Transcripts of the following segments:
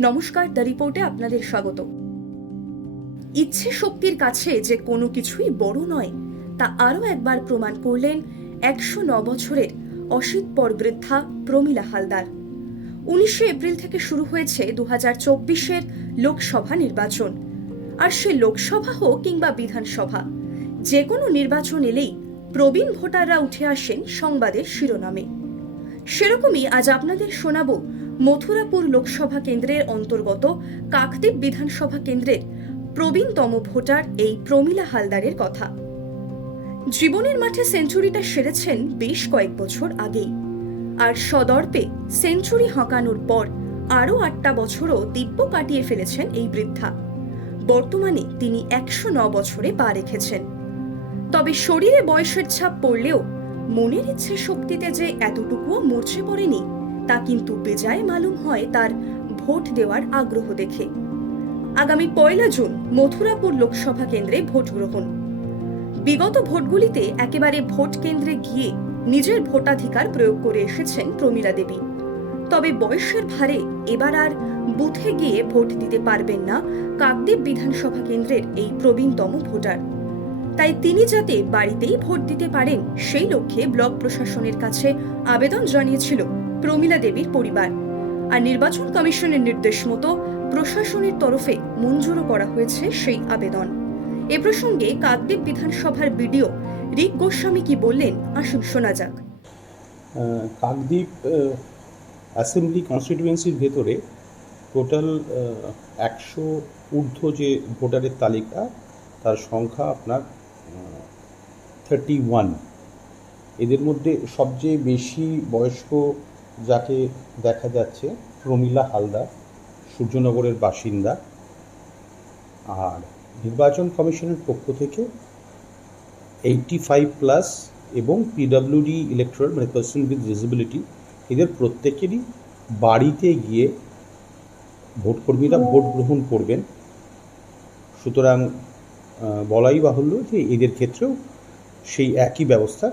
নমস্কার, দ্য রিপোর্টে আপনাদের স্বাগত। ইচ্ছে শক্তির কাছে যে কোনো কিছুই বড় নয়, তা আরও একবার প্রমাণ করলেন একশো ন বছরের অশীতপর বৃদ্ধা প্রমীলা হালদার। উনিশে এপ্রিল থেকে শুরু হয়েছে দু হাজার চব্বিশের লোকসভা নির্বাচন। আর সে লোকসভা হোক কিংবা বিধানসভা, যে কোনো নির্বাচন এলেই প্রবীণ ভোটাররা উঠে আসেন সংবাদের শিরোনামে। সেরকমই আজ আপনাদের শোনাব মথুরাপুর লোকসভা কেন্দ্রের অন্তর্গত কাকদ্বীপ বিধানসভা কেন্দ্রের প্রবীণতম ভোটার এই প্রমীলা হালদারের কথা। জীবনের মাঠে সেঞ্চুরিটা সেরেছেন বেশ কয়েক বছর আগেই। আর সদর্পে সেঞ্চুরি হাঁকানোর পর আরও আটটা বছরও দিব্য কাটিয়ে ফেলেছেন এই বৃদ্ধা। বর্তমানে তিনি একশো ন বছরে পা রেখেছেন। তবে শরীরে বয়সের ছাপ পড়লেও মনের ইচ্ছে শক্তিতে যে এতটুকুও মরছে পড়েনি তা কিন্তু বেজায় মালুম হয় তার ভোট দেওয়ার আগ্রহ দেখে। আগামী পয়লা জুন মথুরাপুর লোকসভা কেন্দ্রে ভোট গ্রহণ। বিগত ভোটগুলিতে একেবারে ভোট কেন্দ্রে গিয়ে নিজের ভোটাধিকার প্রয়োগ করে এসেছেন প্রমীলা দেবী। তবে বয়সের ভারে এবার আর বুথে গিয়ে ভোট দিতে পারবেন না কাকদ্বীপ বিধানসভা কেন্দ্রের এই প্রবীণতম ভোটার। তাই তিনি যাতে বাড়িতেই ভোট দিতে পারেন সেই লক্ষ্যে ব্লক প্রশাসনের কাছে আবেদন জানিয়েছিল প্রমীলা দেবীর পরিবার। আর নির্বাচন কমিশনের নির্দেশ মতো প্রশাসনের তরফে মঞ্জুরও করা হয়েছে সেই আবেদন। এ প্রসঙ্গে কাকদ্বীপ বিধানসভার বিডিও রিক গোস্বামী কি বললেন, আসুন শোনা যাক। কাকদ্বীপ অ্যাসেম্বলি কনস্টিটিউয়েন্সির ভেতরে টোটাল একশো ঊর্ধ্ব যে ভোটারের তালিকা, তার সংখ্যা আপনার থার্টি ওয়ান এদের মধ্যে সবচেয়ে বেশি বয়স্ক যাকে দেখা যাচ্ছে প্রমীলা হালদার সূর্যনগরের বাসিন্দা। আর নির্বাচন কমিশনের পক্ষ থেকে এইটটি ফাইভ প্লাস এবং পিডাব্লিউডি ইলেকট্রাল মানে পার্সন উইথ ডিসেবিলিটি এদের প্রত্যেকেরই বাড়িতে গিয়ে ভোটকর্মীরা ভোট গ্রহণ করবেন। সুতরাং বলাই বাহুল্য যে এদের ক্ষেত্রেও সেই একই ব্যবস্থা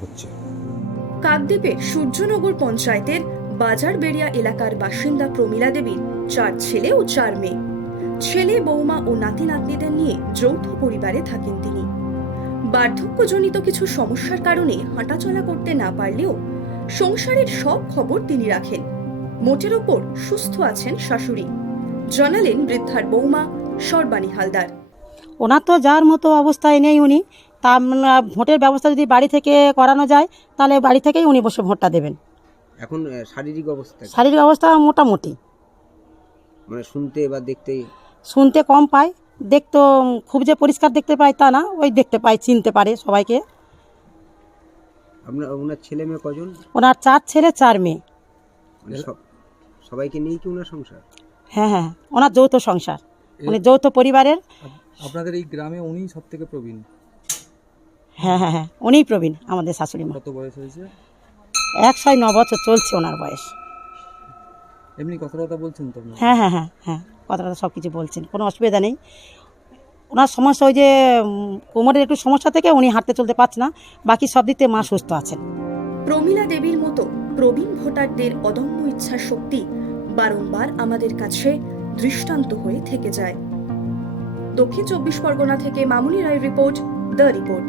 হচ্ছে। কাকদ্বীপের সূর্যনগর পঞ্চায়েতের বাজারবেড়িয়া এলাকার বাসিন্দা প্রমীলা দেবীর চার ছেলে ও চার মেয়ে। ছেলে, বৌমা ও নাতি নাতনিদের নিয়ে যৌথ পরিবারে থাকেন তিনি। বার্ধক্যজনিত কিছু সমস্যার কারণে হাঁটাচলা করতে না পারলেও সংসারের সব খবর তিনি রাখেন। মোটের ওপর সুস্থ আছেন শাশুড়ি। জানালেন বৃদ্ধার বৌমা সর্বাণী হালদার। ওনার তো যার মতো অবস্থায় নেই উনি। তা ভোটের ব্যবস্থা যদি বাড়ি থেকে করানো যায় তাহলে বাড়ি থেকেই উনি বসে ভোটটা দেবেন। এখন শারীরিক অবস্থা শারীরিক অবস্থা মোটামুটি। মানে শুনতে বা দেখতে? শুনতে কম পায় দেখতো খুব যে পরিষ্কার দেখতে পায় তা না ওই দেখতে পায় চিনতে পারে সবাইকে। আপনার ওনার ছেলে মেয়ে কজন? ওনার চার ছেলে চার মেয়ে। মানে সব- সবাইকে নিয়ে কি ওনার সংসার? হ্যাঁ হ্যাঁ ওনার যৌথ সংসার। উনি যৌথ পরিবারের আপনাদের এই গ্রামে উনিই সব থেকে প্রবীণ? হ্যাঁ হ্যাঁ হ্যাঁ। উনিই প্রবীণ আমাদের শাশুড়ি মা। কত বয়স হয়েছে? একশো ন বছর চলছে ওনার বয়স। এমনি কথা কথা বলছেন তো? হ্যাঁ হ্যাঁ হ্যাঁ হ্যাঁ কথাটা সব কিছু বলছেন কোনো অসুবিধা নেই। ওনার সমস্যা ওই যে কোমরের একটু সমস্যা থেকে উনি হাঁটতে চলতে পারছে না বাকি সব দিক থেকে মা সুস্থ আছেন। প্রমীলা দেবীর মতো প্রবীণ ভোটারদের অদম্য ইচ্ছা শক্তি বারংবার আমাদের কাছে দৃষ্টান্ত হয়ে থেকে যায়। দক্ষিণ চব্বিশ পরগনা থেকে মামুনি রায় রিপোর্ট দ্য রিপোর্ট।